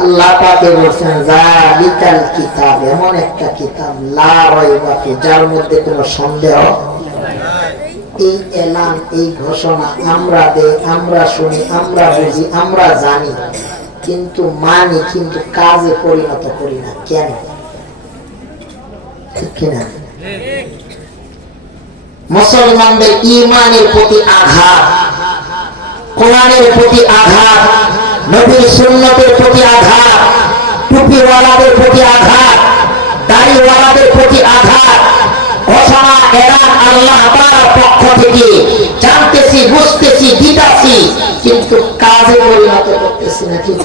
আল্লাহ বলছেন জালিকাল কিতাব এমন একটা কিতাব, লা যার মধ্যে কোনো সন্দেহ এই এলান, এই ঘোষণা আমরা আমরা শুনি, আমরা বুঝি, আমরা জানি, কিন্তু মানি, কিন্তু কাজে পরিণত করি না। কেন? ঠিক কিনা? মুসলমানদের ইমানের প্রতি আঘাত, কোরআনের প্রতি আঘাত নবীর সুন্নতের প্রতি আঘাত টুপিওয়ালাদের প্রতি আঘাত দাড়িওয়ালাদের প্রতি আঘাত ঘোষণা এরান আল্লাহ পক্ষ থেকে জানতেছি বুঝতেছি দিতাছি কিন্তু কাজে পরিণত করতেছি না ঠিক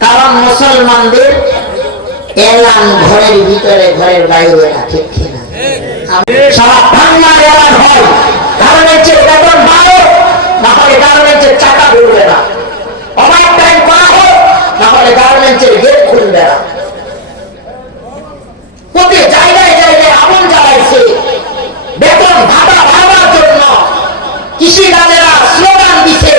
কারণ মুসলমানদের এলান ঘরের ভিতরে ঘরের বাইরে না ঠিক কিনা? সারা বাংলার এলান হয়। বেতন বাড়ো। না হলে চাকা না। ওভার টাইম করা হোক না হলে গার্মেন্টসের গেট খুলবে না। প্রতি জায়গায় জায়গায় আগুন জ্বালাইছে। বেতন ভাতা ভাবার জন্য কৃষিকাজেরা স্লোগান দিছে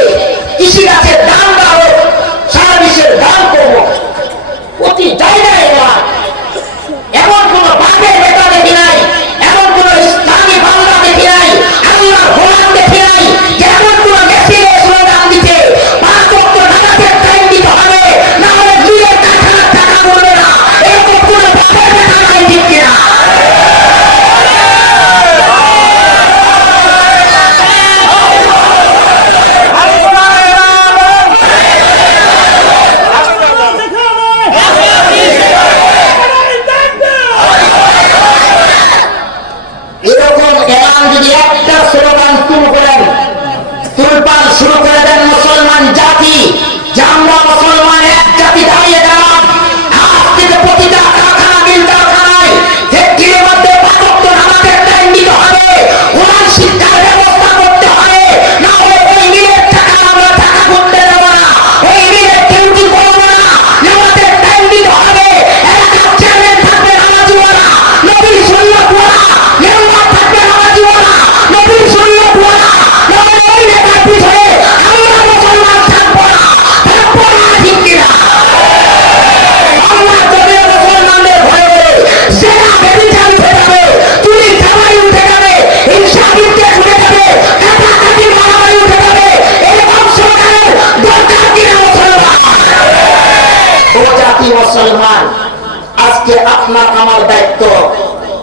আপনার আমার দায়িত্ব।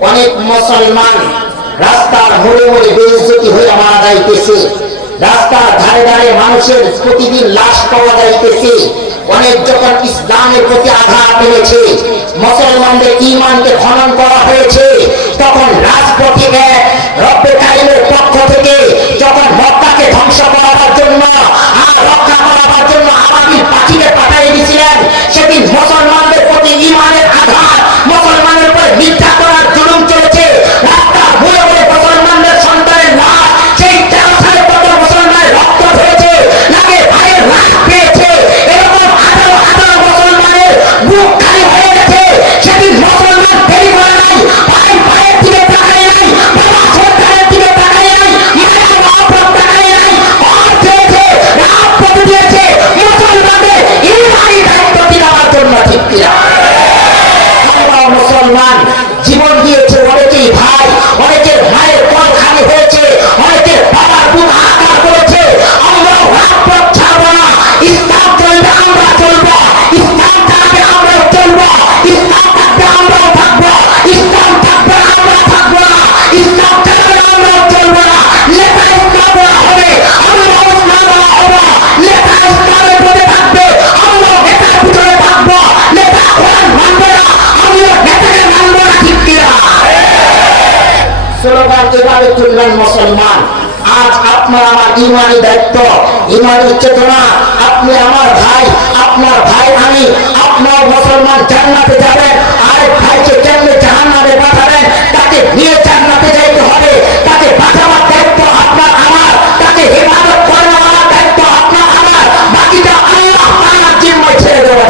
অনেক মুসলমান রাস্তার মোড়ে মোড়ে বেইজ্জতি হয়ে মারা যাইতেছে। রাস্তার ধারে ধারে মানুষের প্রতিদিন লাশ পাওয়া যাইতেছে। অনেক যখন ইসলামের প্রতি আঘাত এনেছে মুসলমানদের ইমানকে খনন করা হয়েছে, তখন রাজপথে রব্বে কারিমের পক্ষ থেকে যখন মক্কাকে ধ্বংস করার জন্য এভাবে তুলবেন মুসলমান। আজ আপনার আমার ইমানি দায়িত্ব, ইমানি চেতনা, আপনি আমার ভাই, আপনার ভাই আমি, আপনার মুসলমান জান্নাতে যাবেন, আরেক ভাইকে পাঠাবেন, তাকে নিয়ে জান্নাতে যাইতে হবে, তাকে বাঁচাবার দায়িত্ব আপনার আমার, তাকে হেফাজত করে দায়িত্ব আপনার আমার, বাকিটা আল্লাহ তাআলার জিম্মায় ছেড়ে দেওয়া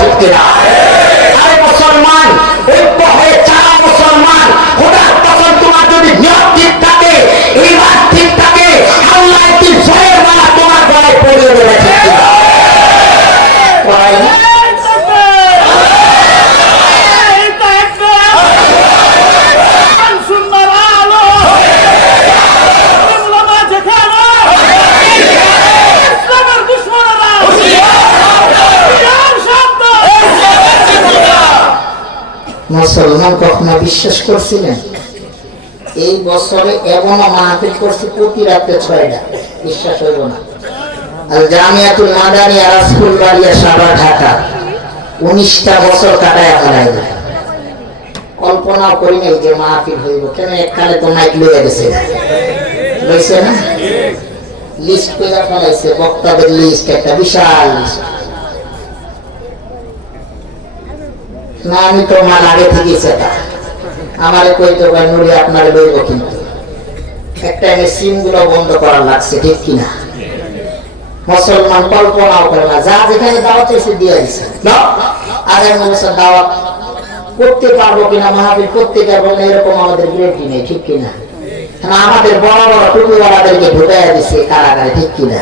মুসলমান কখনো বিশ্বাস করছিলেন? এই বছরে এমনও মাহফিল করছি প্রতি রাত্রে ছয়টা। বিশ্বাস উনিশটা বছর নাই। যে হইব। কেন লইয়া না? লিস্ট বক্তাদের লিস্ট, একটা বিশাল লিস্ট। না, আমি তো মাল আগে থেকেই সেটা আমারে কইতে ভাই, নুরি, আপনারে লইব কিন্তু একটা এনে সিমগুলো বন্ধ করা লাগছে, ঠিক কিনা মুসলমান কল্পনাও করে না, যা যেখানে দাওয়াত এসে দিয়ে দিছে। না? আগামী বছর দাওয়াত করতে পারব কিনা মাহবিল করতে পারব না এরকম আমাদের গ্রেডি নেই, ঠিক কিনা আমাদের বড় বড় টুপিওয়ালাদেরকে ঢুকাইয়া দিছে কারাগারে, ঠিক কিনা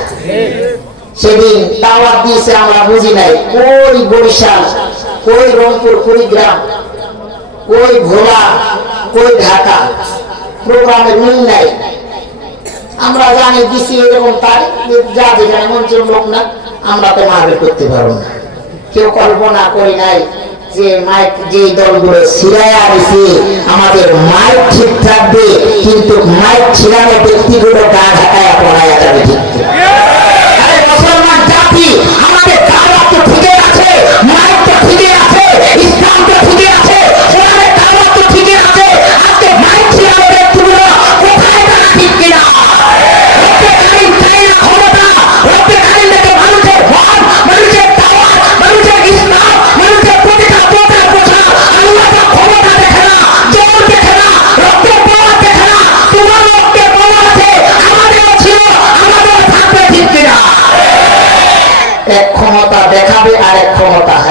সেদিন দাওয়াত দিয়েছে আমরা বুঝি নাই, ওই বরিশাল ওই রংপুর কুড়িগ্রাম ওই ভোলা ওই ঢাকা প্রোগ্রামের মিল নাই। আমরা জানি দিছি এরকম তাই, যা যেখানে মঞ্চের লোক না, আমরা তো মারবে করতে পারব না। কেউ কল্পনা করি নাই যে মাইক, যে দলগুলো ছিড়াইয়া দিছে, আমাদের মাইক ঠিক থাকবে, কিন্তু মাইক ছিড়ানো ব্যক্তিগুলো গা ঢাকায় পড়াইয়া যাবে ঠিক। আমাদের দাওয়াত তো ঠিকই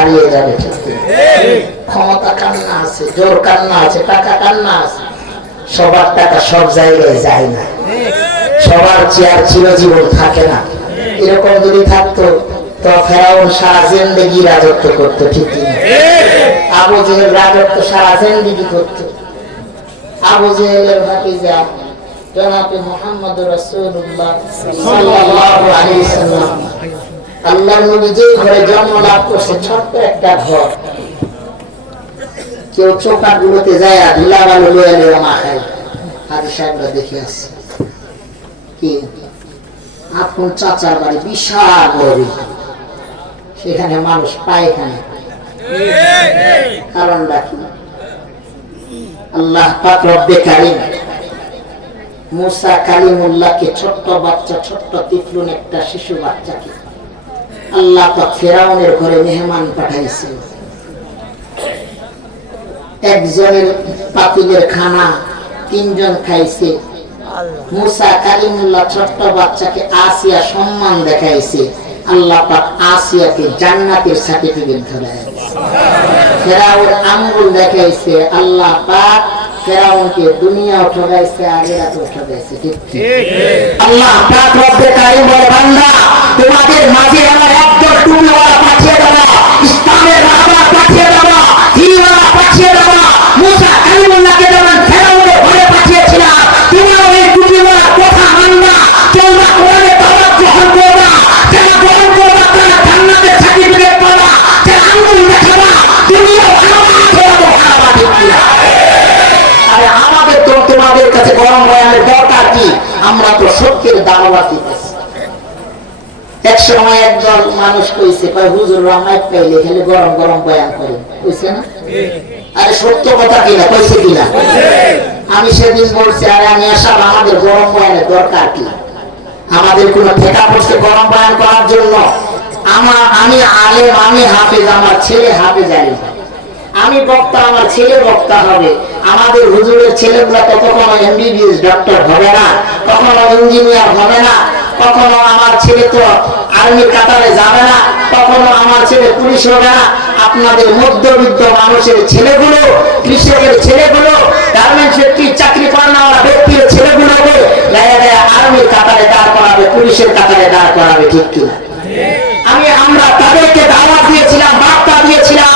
হারিয়ে যাবে ক্ষমতা কান্না আছে জোর কান্না আছে টাকা কান্না আছে। সবার টাকা সব জায়গায় যায় না। সবার চেয়ার চিরজীবন থাকে না। এরকম যদি থাকতো তো ফেরাউন সারা জিন্দগি রাজত্ব করতো ঠিক আবু জেহেল রাজত্ব সারা জিন্দগি করতো। আবু জেহেলের ভাতিজা জনাবে মোহাম্মদ রাসূলুল্লাহ সাল্লাল্লাহু আলাইহি সাল্লাম। আল্লাহর নবী যে ঘরে জন্ম লাভ করছে, ছোট্ট একটা ঘর। কেউ চোখা গুলোতে যায় ধুলা বালু লয়ে লয়ে মা খায় হাজি সাহেবরা দেখে আসছে। কি? আপন চাচার বাড়ি বিশাল বড় সেখানে মানুষ পায়খানা কারণটা কি? আল্লাহ পাক রব্বে কারিম। মুসা কালিমুল্লাহকে ছোট্ট বাচ্চা, ছোট্ট তিতলুন একটা শিশু বাচ্চাকে আল্লাহ ফেরাউনের ঘরে মেহমান পাঠাইছিল একজনের পাতিলের খানা তিনজন খাইছে। মুসা কালিমুল্লাহ ছোট্ট বাচ্চাকে আসিয়া সম্মান দেখাইছে। আল্লাহ পাক আসিয়াকে জান্নাতের সার্টিফিকেট ধরে ফেরাউন আঙ্গুল দেখাইছে, আল্লাহ পাক ফেরাউনকে ঠিক আল্লাহ পাক রব্বে কারিম বলে বান্দা তোমাদের মাঝে আমার একদল টুপিওয়ালা পাঠিয়ে দেওয়া ইসলামের রাহবার পাঠিয়ে দেওয়া হিওয়ালা পাঠিয়ে দেওয়া মুসা কালিমুল্লাহকে যেমন সময় একজন মানুষ কইছে, কয়, হুজুর রামায়ত পাইলে খালি গরম গরম বয়ান করে। কইছে না? আরে সত্য কথা কিনা, কইছে কিনা? আমি সেদিন বলছি, আরে, আমি আসাম আমাদের গরম বয়ানের দরকার কি? আমাদের কোন ঠেকা পড়ছে গরম বয়ান করার জন্য। আমার আমি আলেম, আমি হাফেজ, আমার ছেলে হাফেজ আলী। আমি বক্তা, আমার ছেলে বক্তা হবে। আমাদের হুজুরের ছেলেগুলা তো কখনো এমবিবিএস ডক্টর হবে না, কখনো ইঞ্জিনিয়ার হবে না, কখনো আমার ছেলে তো আর্মির কাতারে যাবে না কখনো আমার ছেলে পুলিশ হবে না। আপনাদের মধ্যবিত্ত মানুষের ছেলেগুলো, কৃষকের ছেলেগুলো গার্মেন্টস ফ্যাক্টরি চাকরি পাওয়া ব্যক্তির ছেলেগুলোকে আর্মির কাতারে দাঁড় করাবে, পুলিশের কাতারে দাঁড় করাবে ঠিক কিনা? আমি আমরা তাদেরকে দাওয়া দিয়েছিলাম, বার্তা দিয়েছিলাম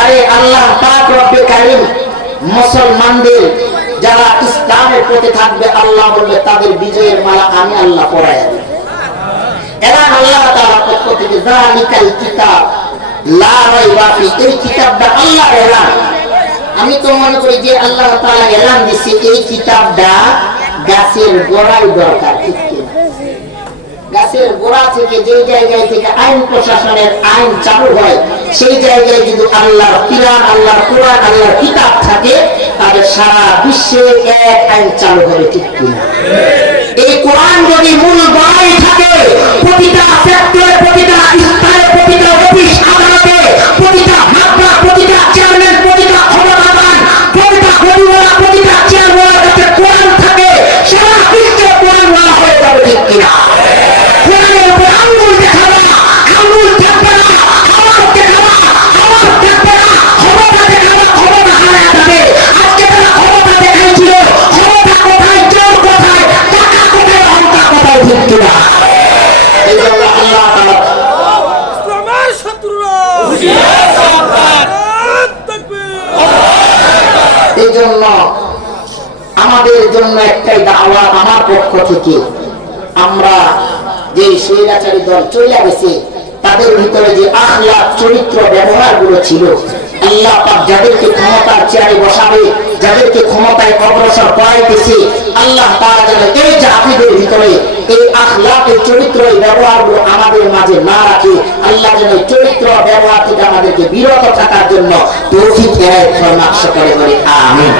আরে আল্লাহ পাক রব্বে মুসলমানদের যারা ইসলামের প্রতি থাকবে, আল্লাহ বলবে, তাদের বিজয়ের মালা আমি আল্লাহ পড়াই দেব। এলান আল্লাহ পক্ষ থেকে কিতাব, লা রাইবা ফি এই কিতাবটা আল্লাহর এলান। আমি তো মনে করি যে আল্লাহ তাআলা এলান দিছে, এই কিতাবটা গাছের গোড়ায় দরকার। গাছের গোড়া থেকে যে জায়গায় থেকে আইন প্রশাসনের আইন চালু হয়, সেই জায়গায় যদি আল্লাহর কিরান আল্লাহর কোরআন, আল্লাহর কিতাব থাকে, তাহলে সারা বিশ্বে এক আইন চালু হবে ঠিক কিনা? এই কোরআন যদি মূল গোড়ায় থাকে, প্রতিটা সেক্টরে প্রতিটা স্থানে, প্রতিটা জন্য একটাই দাওয়াত আমার পক্ষ থেকে। আমরা যে স্বৈরাচারী দল চলে গেছে, তাদের ভিতরে যে আখলা চরিত্র ব্যবহারগুলো ছিল, আল্লাহ যাদেরকে ক্ষমতার চেয়ারে বসাবে, যাদেরকে ক্ষমতায় অগ্রসর করাইতেছে, আল্লাহ তারা যেন এই জাতিদের ভিতরে এই আখলাক এই চরিত্র ব্যবহারগুলো আমাদের মাঝে না রাখে, আল্লাহ যেন চরিত্র ব্যবহার থেকে আমাদেরকে বিরত থাকার জন্য তৌফিক এরায় ফরমাক্ষ করে বলে, আমিন।